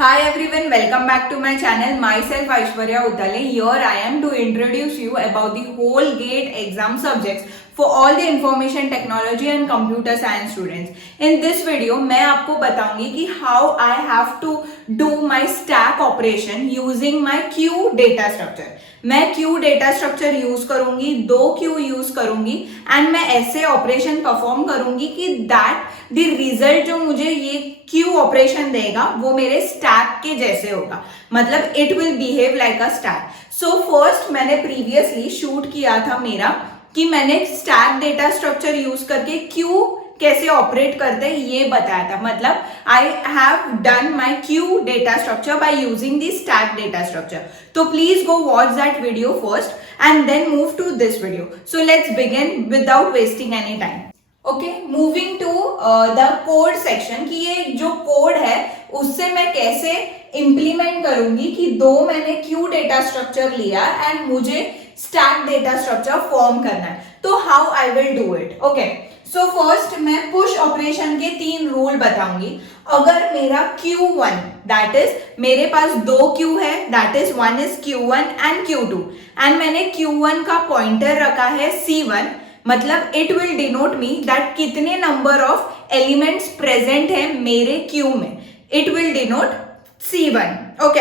Hi everyone, welcome back to my channel. Myself Aishwarya Uttale. Here I am to introduce you about the whole GATE exam subjects for all the information technology and computer science students. In this video, मैं आपको बताऊंगी कि how I have to do my stack operation using my Q data structure. मैं Q data structure use करूंगी, दो Q use करूंगी and मैं ऐसे ऑपरेशन परफॉर्म करूंगी कि दैट द रिजल्ट जो मुझे ये Q ऑपरेशन देगा वो मेरे स्टैक के जैसे होगा, मतलब it will behave like a stack. So first मैंने प्रीवियसली शूट किया था मेरा कि मैंने स्टैक डेटा स्ट्रक्चर यूज करके Q कैसे ऑपरेट करते हैं ये बताया था. मतलब I have done my Q data structure by using the stack data structure. तो please go watch that video first and then move to this video. So let's begin without wasting any time. Okay, moving to the code section कि ये जो code है उससे मैं कैसे implement करूंगी कि दो मैंने Q डेटा स्ट्रक्चर लिया एंड मुझे स्टैक डेटा स्ट्रक्चर फॉर्म करना है. तो how I will do it. Okay, so first मैं पुश ऑपरेशन के 3 रूल बताऊंगी. अगर मेरा Q1 दैट इज मेरे पास 2 Q है, that is one is Q1 and Q2 and मैंने Q1 का पॉइंटर रखा है C1, मतलब it will denote me that कितने नंबर ऑफ एलिमेंट्स प्रेजेंट है मेरे Q में. It will denote C1. Okay,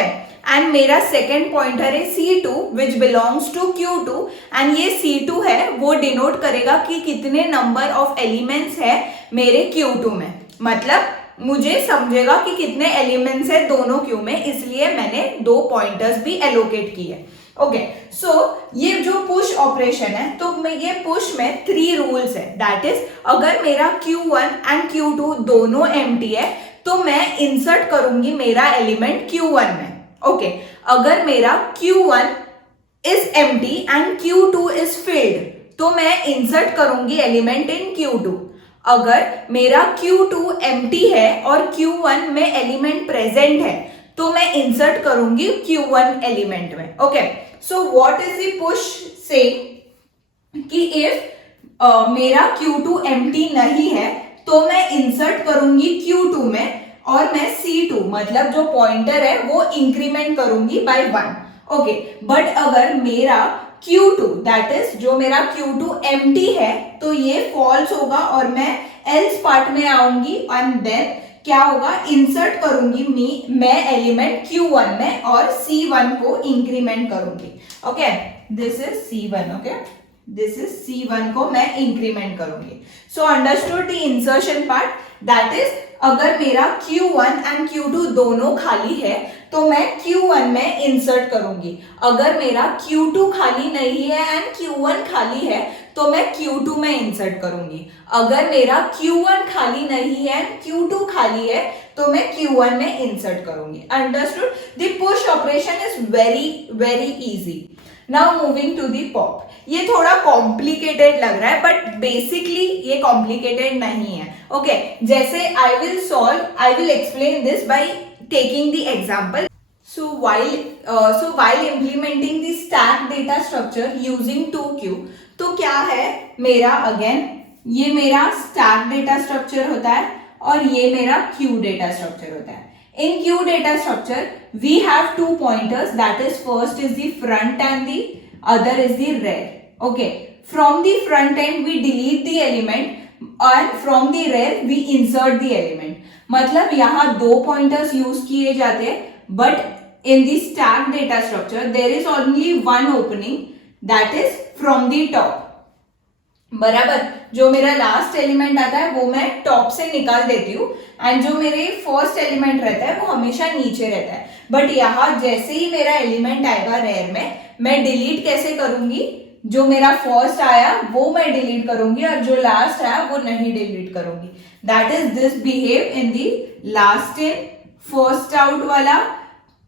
and मेरा सेकेंड पॉइंटर है C2 which belongs to Q2 and ये C2 है वो डिनोट करेगा कि कितने नंबर ऑफ एलिमेंट्स है मेरे Q2 में, मतलब मुझे समझेगा कि कितने एलिमेंट्स है दोनों Q में, इसलिए मैंने 2 पॉइंटर्स भी एलोकेट किए. ओके, सो ये जो पुश ऑपरेशन है तो मैं ये पुश में 3 रूल्स है. दैट इज अगर मेरा Q1 एंड Q2 दोनों एम्प्टी है तो मैं इंसर्ट करूंगी मेरा एलिमेंट Q1 में. ओके, अगर मेरा Q1 is empty and Q2 is filled तो मैं इंसर्ट करूंगी एलिमेंट इन Q2. अगर मेरा Q2 एम्प्टी है और Q1 में एलिमेंट प्रेजेंट है तो मैं इंसर्ट करूंगी Q1 एलिमेंट में. Okay, so what is the push से कि इफ मेरा Q2 एम्प्टी नहीं है तो मैं इंसर्ट करूंगी Q2 में और मैं C2 मतलब जो पॉइंटर है वो इंक्रीमेंट करूंगी बाय 1. ओके, बट अगर मेरा Q2 दैट इज जो मेरा Q2 एम्प्टी है तो ये फॉल्स होगा और मैं एल्स पार्ट में आऊंगी एंड देन क्या होगा, इंसर्ट करूंगी मैं एलिमेंट Q1 में और C1 को इंक्रीमेंट करूंगी. Okay, this is C1. Okay, this is C1 को मैं इंक्रीमेंट करूंगी. So understood the insertion part. That is अगर मेरा Q1 एंड Q2 दोनों खाली है तो मैं Q1 में इंसर्ट करूंगी. अगर मेरा Q2 खाली नहीं है एंड Q1 खाली है तो मैं Q2 में इंसर्ट करूंगी. अगर मेरा Q1 खाली नहीं है एंड Q2 खाली है तो मैं Q1 में इंसर्ट करूंगी. Understood. The push operation is very very easy. Now moving to the pop. ये थोड़ा कॉम्प्लिकेटेड लग रहा है बट बेसिकली ये कॉम्प्लिकेटेड नहीं है. ओके, जैसे I will explain this by taking the example. So while implementing the stack data structure using 2Q, तो क्या है मेरा, अगेन ये मेरा stack data structure होता है और ये मेरा Q data structure होता है. In Q data structure we have 2 pointers, that is first is the front and the other is the rear. Okay, from the front end we delete the element and from the rear we insert the element. मतलब यहाँ 2 pointers use किए जाते हैं but in the stack data structure there is only one opening, that is from the top. बराबर, जो मेरा last element आता है वो मैं टॉप से निकाल देती हूँ एंड जो मेरे फर्स्ट एलिमेंट रहता है वो हमेशा नीचे रहता है. बट यहाँ जैसे ही मेरा एलिमेंट आएगा रेयर में मैं डिलीट कैसे करूंगी, जो मेरा फर्स्ट आया वो मैं डिलीट करूंगी और जो लास्ट आया वो नहीं डिलीट करूंगी. That is this behave in the last in first out वाला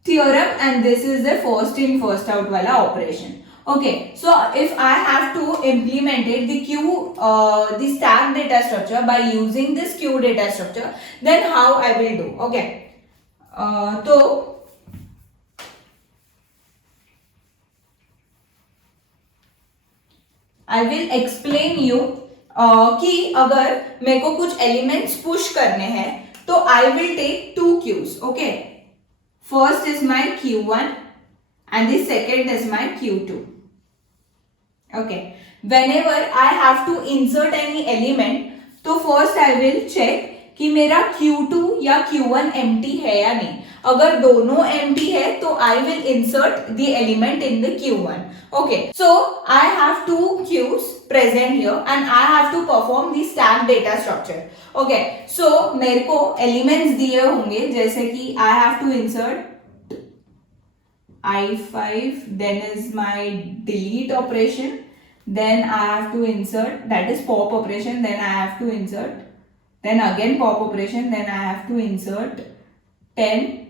theorem and this is the first in first out wala operation. Okay, so if I have to implement it the stack data structure by using this Q data structure, then how I will do. Okay, तो I will explain you कि अगर मेरे को कुछ elements push करने हैं तो I will take 2 Qs. Okay, First is my Q1 and the second is my Q2. Okay. Whenever I have to insert any element, तो first I will check कि मेरा Q2 या Q1 empty है या नहीं. अगर दोनों empty है तो I will insert the element in the Q1. Okay, so I have two Qs present here and I have to perform the stack data structure. Okay, so मेरे को elements दिए होंगे जैसे कि I have to insert I5, then is my delete operation, then I have to insert, that is pop operation, then I have to insert, then again pop operation, then I have to insert 10,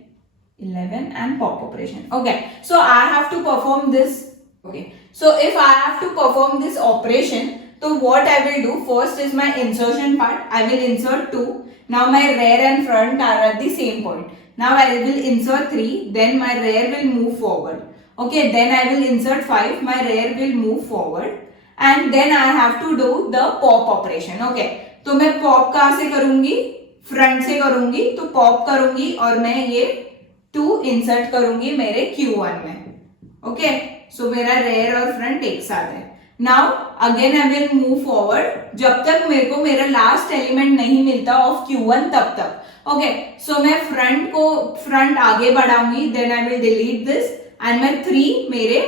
11 and pop operation. Okay, so I have to perform this. Okay, so if I have to perform this operation, so what I will do, first is my insertion part, I will insert 2. Now my rear and front are at the same point. Now I will insert 3, then my rear will move forward. Okay, then I will insert 5, my rear will move forward and then I have to do the pop operation. Okay, तो मैं pop कहाँ से करूंगी, front से करूंगी, तो pop करूंगी और मैं ये 2 insert करूंगी मेरे Q1 में. Okay, so मेरा rear और front एक साथ है. Now again I will move forward जब तक मेरे को मेरा last element नहीं मिलता of Q1 तब तक. Okay, so मैं front आगे बढ़ाऊंगी, then I will delete this and मैं 3 मेरे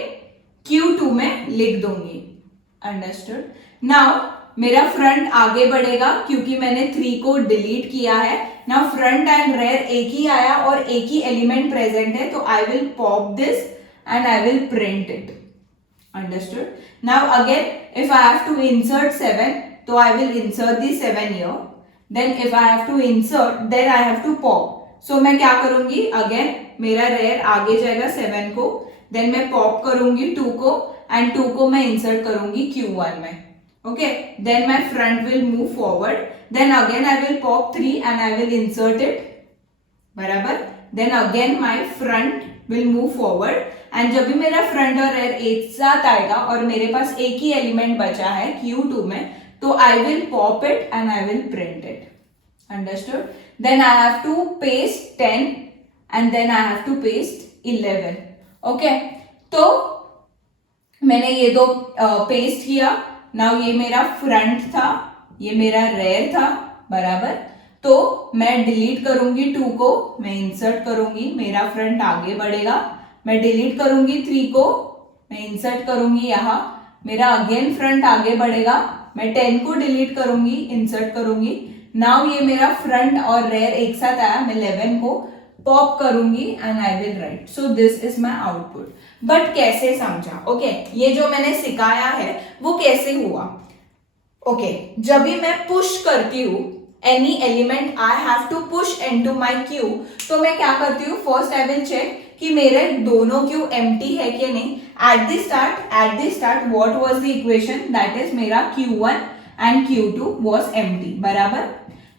Q2 में लिख दूंगी. Understood? Now मेरा front आगे बढ़ेगा क्योंकि मैंने 3 को delete किया है. Now front and rear एक ही आया और एक ही element present है, तो I will pop this and I will print it. Understood? Now again if I have to insert 7, तो I will insert the 7 here. Then if I have to insert, then I have to pop. So मैं क्या करूंगी, again मेरा rear आगे जाएगा 7 को, then मैं pop करूंगी 2 को and 2 को मैं insert करूंगी Q1 में. Okay, then my front will move forward, then again I will pop 3 and I will insert it. बराबर. Then again my front will move forward and जब भी मेरा front और rear एक साथ आएगा और मेरे पास एक ही element बचा है Q2 में, तो I will pop it and I will print it. Understood? Then I have to paste 10 and then I have to paste 11. Okay, तो मैंने ये दो पेस्ट किया. नाउ ये मेरा फ्रंट था, ये मेरा रेयर था. बराबर. तो मैं डिलीट करूंगी 2 को, मैं इंसर्ट करूंगी, मेरा फ्रंट आगे बढ़ेगा. मैं डिलीट करूंगी 3 को, मैं इंसर्ट करूंगी यहाँ, मेरा अगेन फ्रंट आगे बढ़ेगा. मैं 10 को डिलीट करूंगी, इंसर्ट करूंगी. नाउ ये मेरा फ्रंट और रेयर एक साथ आया. मैं 11 को पॉप करूंगी and I will right. So this is my output. But कैसे समझा? ओके, ये जो मैंने सिखाया है वो कैसे हुआ? ओके, जब भी मैं पुश करती हूँ any element, I have to push into my queue, तो मैं क्या करती हूँ, फर्स्ट आई विल चेक कि मेरे दोनों क्यू एम्प्टी है कि नहीं. At the start what was the equation, that is मेरा Q1 and Q2 was empty. बराबर.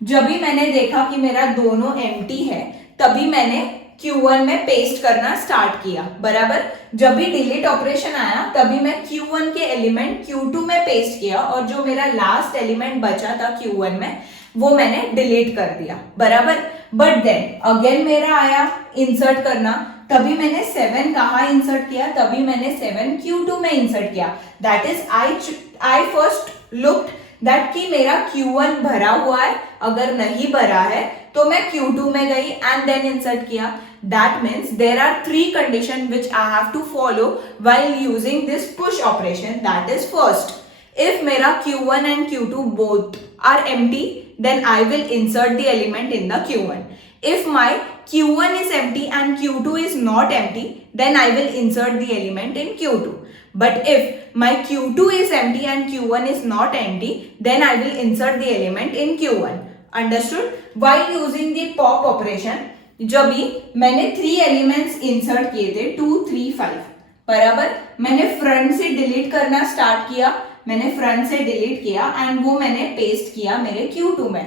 जब भी मैंने देखा कि मेरा दोनों एम्प्टी है, तभी मैंने Q1 में पेस्ट करना स्टार्ट किया. बराबर. जब भी डिलीट ऑपरेशन आया तभी मैं Q1 के एलिमेंट Q2 में पेस्ट किया और जो मेरा लास्ट एलिमेंट बचा था Q1 में वो मैंने डिलीट कर दिया. बराबर. बट देन अगेन मेरा आया इंसर्ट करना, तभी मैंने 7 कहाँ इंसर्ट किया, तभी मैंने 7 Q2 में इंसर्ट किया. That is I first looked that कि मेरा Q1 भरा हुआ है, अगर नहीं भरा है तो मैं Q2 में गई एंड देन इंसर्ट किया. That means there are 3 condition which I have to follow while using this push operation. That is first, if मेरा Q1 and Q2 both are empty, then I will insert the element in the Q1. If my Q1 is empty and Q2 is not empty, then I will insert the element in Q2. But if my Q2 is empty and Q1 is not empty, then I will insert the element in Q1. Understood? While using the pop operation, जब भी मैंने 3 elements insert किए थे 2, 3, 5. बराबर. मैंने front से delete करना start किया, मैंने फ्रंट से डिलीट किया एंड वो मैंने पेस्ट किया मेरे Q2 में.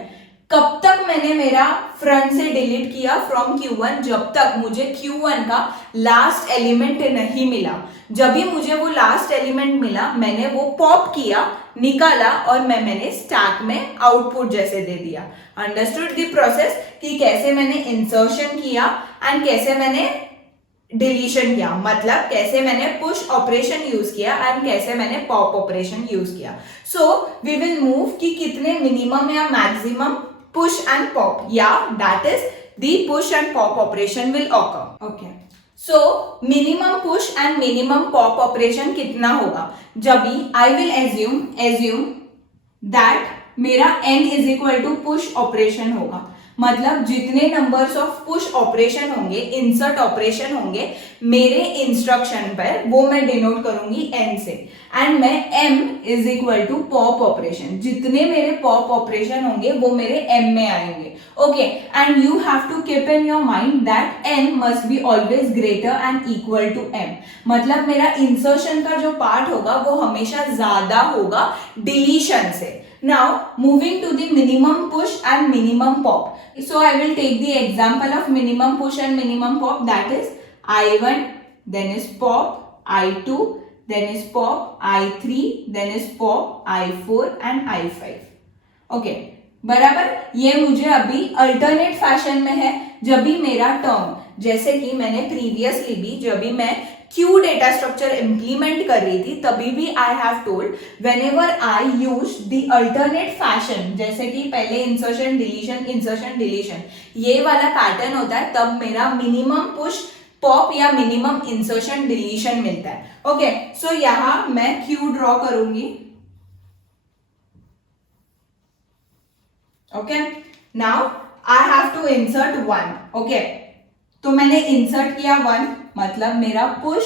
कब तक मैंने मेरा फ्रंट से डिलीट किया, फ्रॉम Q1, जब तक मुझे Q1 का लास्ट एलिमेंट नहीं मिला। जब भी मुझे वो लास्ट एलिमेंट मिला, मैंने वो पॉप किया, निकाला और मैंने स्टैक में आउटपुट जैसे दे दिया। अंडरस्टूड द प्रोसेस कि कैसे मैंने इंसर्शन किया एंड कैसे मैंने डिलीशन किया, मतलब कैसे मैंने पुश ऑपरेशन यूज किया एंड कैसे मैंने पॉप ऑपरेशन यूज किया। सो वी विल मूव कि कितने मिनिमम या मैक्सिमम पुश एंड पॉप, या that is the push and pop operation will occur. Okay, so minimum push and minimum pop operation कितना होगा? जब भी आई विल एज्यूम दैट मेरा n is equal to push operation होगा, मतलब जितने numbers of push operation होंगे, insert operation होंगे मेरे इंस्ट्रक्शन पर, वो मैं डिनोट करूंगी n से, एंड मैं m is equal to pop operation, जितने मेरे पॉप ऑपरेशन होंगे वो मेरे m में आएंगे। Okay, and you have to keep in your mind that n must be always greater and equal to m, मतलब मेरा इंसर्शन का जो पार्ट होगा वो हमेशा ज्यादा होगा डिलीशन से। Now moving to the minimum push and minimum pop. So I will take the example of minimum push and minimum pop, that is I1, then is pop, I2, then is pop, I3, then is pop, I4 and I5. Okay, बराबर। ये मुझे अभी alternate fashion में है। जब भी मेरा term, जैसे कि मैंने प्रीवियसली भी जब भी मैं क्यू डेटा स्ट्रक्चर इंप्लीमेंट कर रही थी, तभी भी I have told whenever I use the alternate fashion, जैसे कि पहले इंसर्शन डिलीशन ये वाला पैटर्न होता है, तब मेरा मिनिमम पुश पॉप या मिनिमम इंसर्शन डिलीशन मिलता है। ओके, सो यहां मैं क्यू ड्रॉ करूंगी। Okay, now I have to insert 1। Okay, तो मैंने इंसर्ट किया 1, मतलब मेरा पुश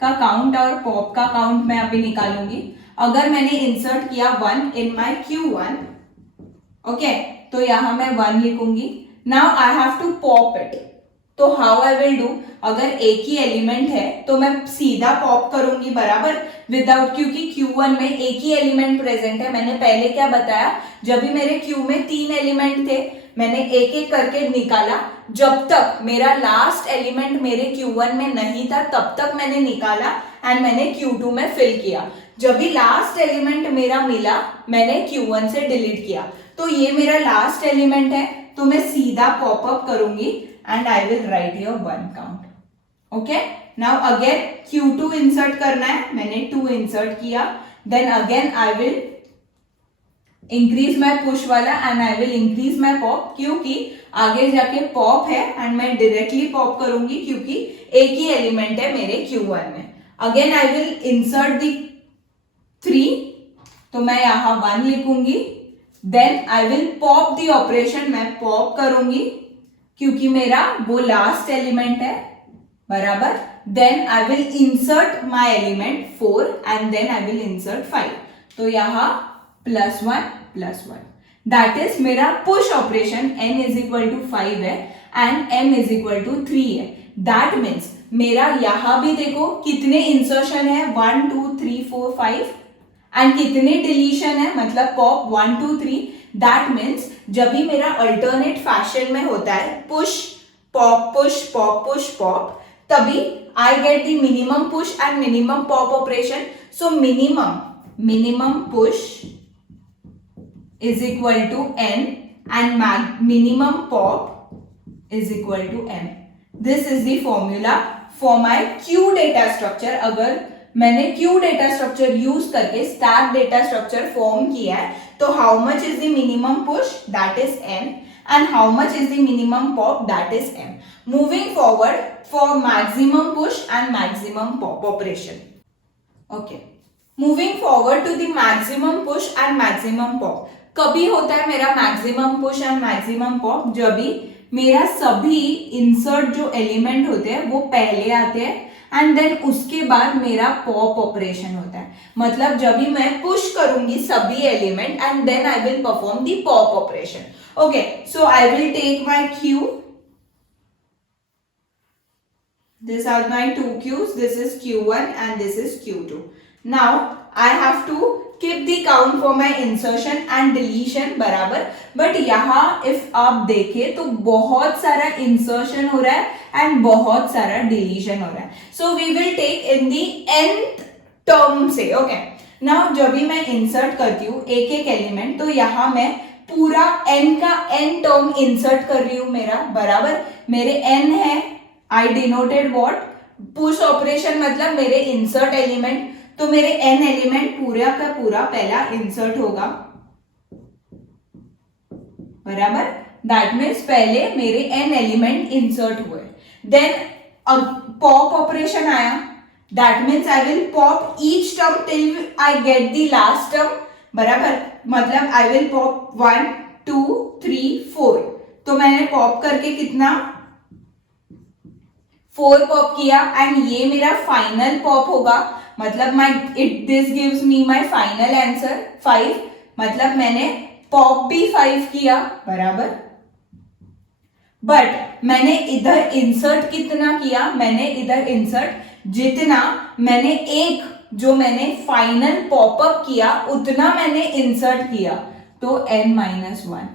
का काउंट और पॉप का काउंट मैं अभी निकालूंगी। अगर मैंने इंसर्ट किया 1 इन माय Q1, ओके, तो यहां मैं 1 लिखूंगी। Now I have to pop it, तो हाउ आई विल डू, अगर एक ही एलिमेंट है तो मैं सीधा पॉप करूंगी, बराबर, विदाउट, क्योंकि Q1 में एक ही एलिमेंट प्रेजेंट है। मैंने पहले क्या बताया, जब भी मेरे Q में 3 एलिमेंट थे, मैंने एक एक करके निकाला, जब तक मेरा लास्ट एलिमेंट मेरे Q1 में नहीं था तब तक मैंने निकाला एंड मैंने Q2 में फिल किया। जब भी लास्ट एलिमेंट मेरा मिला, मैंने Q1 से डिलीट किया। तो ये मेरा लास्ट एलिमेंट है, तो मैं सीधा पॉप अप करूंगी and I will write your 1 count. Okay, now again Q2 insert करना है, मैंने 2 इंसर्ट किया, then again I will increase my push वाला and I will increase my pop, क्योंकि आगे जाके पॉप है एंड मैं डायरेक्टली पॉप करूंगी क्योंकि एक ही एलिमेंट है मेरे Q1 में। Again I will insert the 3, तो मैं यहां 1 लिखूंगी, then I will pop the operation, मैं पॉप करूंगी क्योंकि मेरा वो लास्ट एलिमेंट है, बराबर। Then I will insert my element 4 and then I will insert 5, तो यहां +1 +1, दैट इज मेरा push operation n is equal to 5 है and m is equal to 3 है। दैट मीन्स मेरा यहां भी देखो कितने इंसर्शन है, 1 2 3 4 5 एंड कितने डिलीशन है, मतलब पॉप 1 2 3। दैट मीन्स जब भी मेरा अल्टरनेट फैशन में होता है push pop push pop push pop, तभी I get the minimum push and minimum pop operation. So minimum push is equal to n and minimum pop is equal to m. This is the formula for my Q data structure. अगर मैंने Q data structure use करके stack data structure form किया है, तो how much is the minimum push, that is n, and how much is the minimum pop, that is m. Moving forward for maximum push and maximum pop operation. Okay. Moving forward to the maximum push and maximum pop. कभी होता है मेरा maximum push and maximum pop, जब भी मेरा सभी insert जो element होते हैं वो पहले आते हैं एंड देन उसके बाद मेरा पॉप ऑपरेशन होता है, मतलब जब भी मैं पुश करूंगी सभी element and then I will perform the pop operation. Okay, so I will take my Q, this are my 2 Qs, this is Q1 and this is Q2। Now I have to keep the count for my insertion and deletion बराबर. But यहाँ if आप देखें तो बहुत सारा insertion हो रहा है एंड बहुत सारा डिलीशन हो रहा है. So we will take in the nth term से. ओके, नाउ जब भी मैं इंसर्ट करती हूँ एक एक एलिमेंट, तो यहाँ मैं पूरा n का n टर्म इंसर्ट कर रही हूँ मेरा बराबर. मेरे n है, आई डिनोटेड व्हाट, पुश ऑपरेशन मतलब मेरे इंसर्ट एलिमेंट. तो मेरे n एलिमेंट पूरा का पूरा पहला इंसर्ट होगा बराबर. दैट मीन्स पहले मेरे n एलिमेंट इंसर्ट हुए. देन अब पॉप ऑपरेशन आया. That means I will pop each term till I get the last term बराबर. मतलब आई विल पॉप 1 2 3 4. तो मैंने पॉप करके कितना 4 पॉप किया एंड ये मेरा फाइनल पॉप होगा. मतलब this gives me my final answer 5. मतलब मैंने पॉप भी 5 किया बराबर. बट मैंने इधर इंसर्ट कितना किया, मैंने इधर इंसर्ट जितना मैंने एक जो मैंने फाइनल पॉपअप किया उतना मैंने इंसर्ट किया. तो n-1.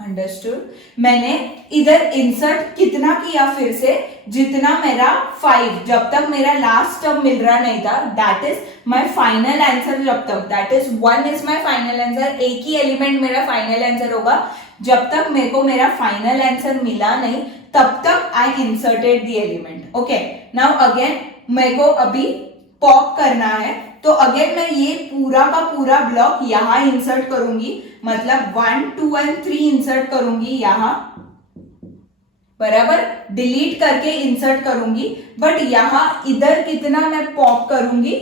अंडरस्टूड. मैंने इधर इंसर्ट कितना किया, फिर से जितना मेरा 5, जब तक मेरा लास्ट टर्म मिल रहा नहीं था. That is my final answer. जब तक that is 1 is my final answer. एक ही एलिमेंट मेरा फाइनल आंसर होगा. जब तक मेरे को मेरा फाइनल आंसर मिला नहीं तब तक I inserted the element. Okay, now again मेरे को अभी पॉप करना है. तो अगेन मैं ये पूरा का पूरा ब्लॉक यहां इंसर्ट करूंगी. मतलब 1 2 एंड 3 इंसर्ट करूंगी यहां बराबर. डिलीट करके इंसर्ट करूंगी. बट यहां इधर कितना मैं पॉप करूंगी,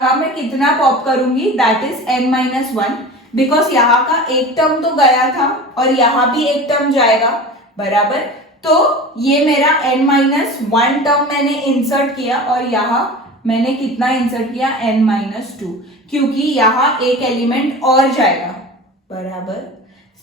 मैं कितना पॉप करूंगी, दैट इज n-1. बिकॉज यहाँ का एक टर्म तो गया था और यहाँ भी एक टर्म जाएगा बराबर. तो ये मेरा n-1 टर्म मैंने इंसर्ट किया और यहाँ मैंने कितना इंसर्ट किया n-2, क्योंकि यहाँ एक एलिमेंट और जाएगा बराबर.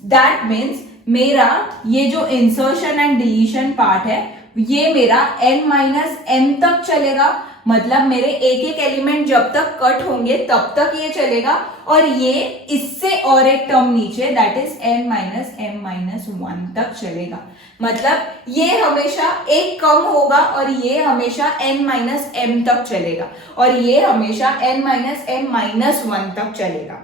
दैट मीन्स मेरा ये जो इंसर्शन एंड डिलीशन पार्ट है ये मेरा n-m तक चलेगा. मतलब मेरे एक एक एलिमेंट जब तक कट होंगे तब तक ये चलेगा. और ये इससे और एक टर्म नीचे दैट इज n-m-1 तक चलेगा. मतलब ये हमेशा एक कम होगा और ये हमेशा n-m तक चलेगा और ये हमेशा n-m-1 तक चलेगा.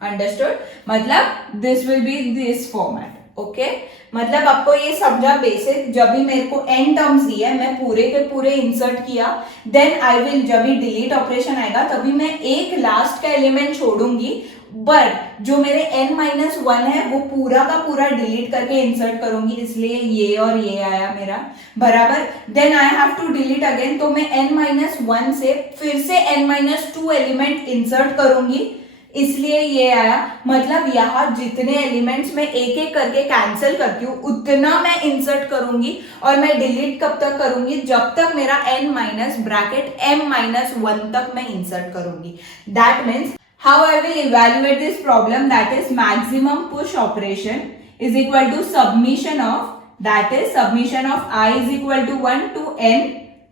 अंडरस्टूड. मतलब this will be this format. Okay, मतलब आपको ये समझा बेसिक. जब भी मेरे को n टर्म्स दिए मैं पूरे के पूरे इंसर्ट किया. देन आई विल, जब भी डिलीट ऑपरेशन आएगा तभी मैं एक लास्ट का एलिमेंट छोड़ूंगी. बट जो मेरे n-1 है वो पूरा का पूरा डिलीट करके इंसर्ट करूंगी. इसलिए ये और ये आया मेरा बराबर. Then I have to delete again. तो मैं n-1 से फिर से n-2 एलिमेंट इंसर्ट करूंगी. इसलिए ये आया. मतलब यहाँ जितने एलिमेंट्स में एक एक करके कैंसिल करती हूँ उतना मैं इंसर्ट करूंगी. और मैं डिलीट कब तक करूंगी, जब तक मेरा n-m-1 तक मैं इंसर्ट करूंगी. That means how I will evaluate this problem, that is maximum push operation is equal to summation of, that is summation of I is equal to 1 to n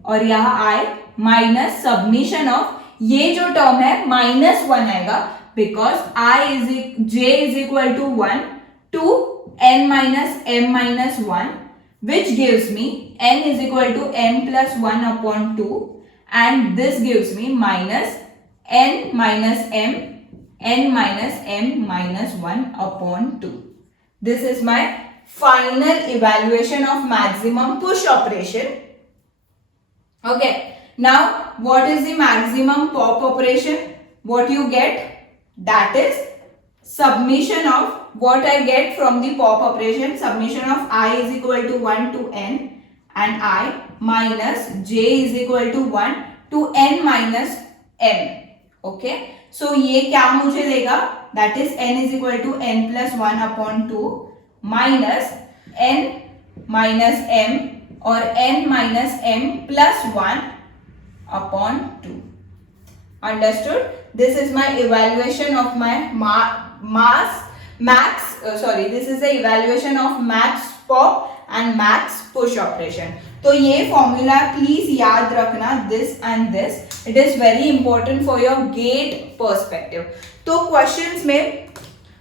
और यहाँ I minus summation of ये जो term है -1 आएगा because j is equal to 1 to n minus m minus 1 which gives me n is equal to n plus 1 upon 2 and this gives me minus n minus m minus 1 upon 2. This is my final evaluation of maximum push operation. Okay, now what is the maximum pop operation? What you get, that is summation of what I get from the pop operation. Summation of I is equal to 1 to n and I minus j is equal to 1 to n minus m. Okay, so ये क्या मुझे देगा, that is n is equal to n plus 1 upon 2 minus n minus m और n minus m plus 1 upon 2. Understood? This is my evaluation of my this is the evaluation of max pop and max push operation. तो ये formula please याद रखना, this and this, it is very important for your GATE perspective. तो questions में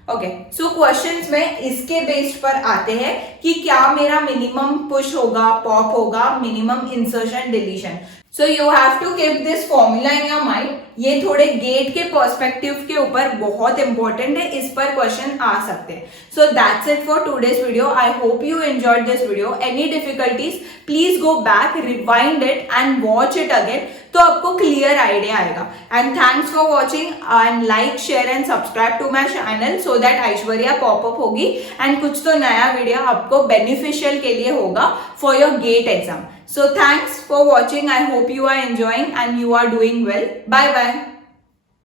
so questions में इसके based पर आते हैं कि क्या मेरा मिनिमम पुश होगा, पॉप होगा, minimum insertion deletion. So you have to keep this formula in your mind. ये थोड़े गेट के पर्सपेक्टिव के ऊपर बहुत इंपॉर्टेंट है, इस पर क्वेश्चन आ सकते हैं. So that's it for today's video. I hope you enjoyed this video. Any difficulties please go back, rewind it and watch it again, तो आपको क्लियर आइडिया आएगा. And thanks for watching and like, share and subscribe to my channel so that ऐश्वर्या pop up होगी and कुछ तो नया video आपको beneficial के लिए होगा for your GATE exam. So thanks for watching. I hope you are enjoying and you are doing well. Bye bye.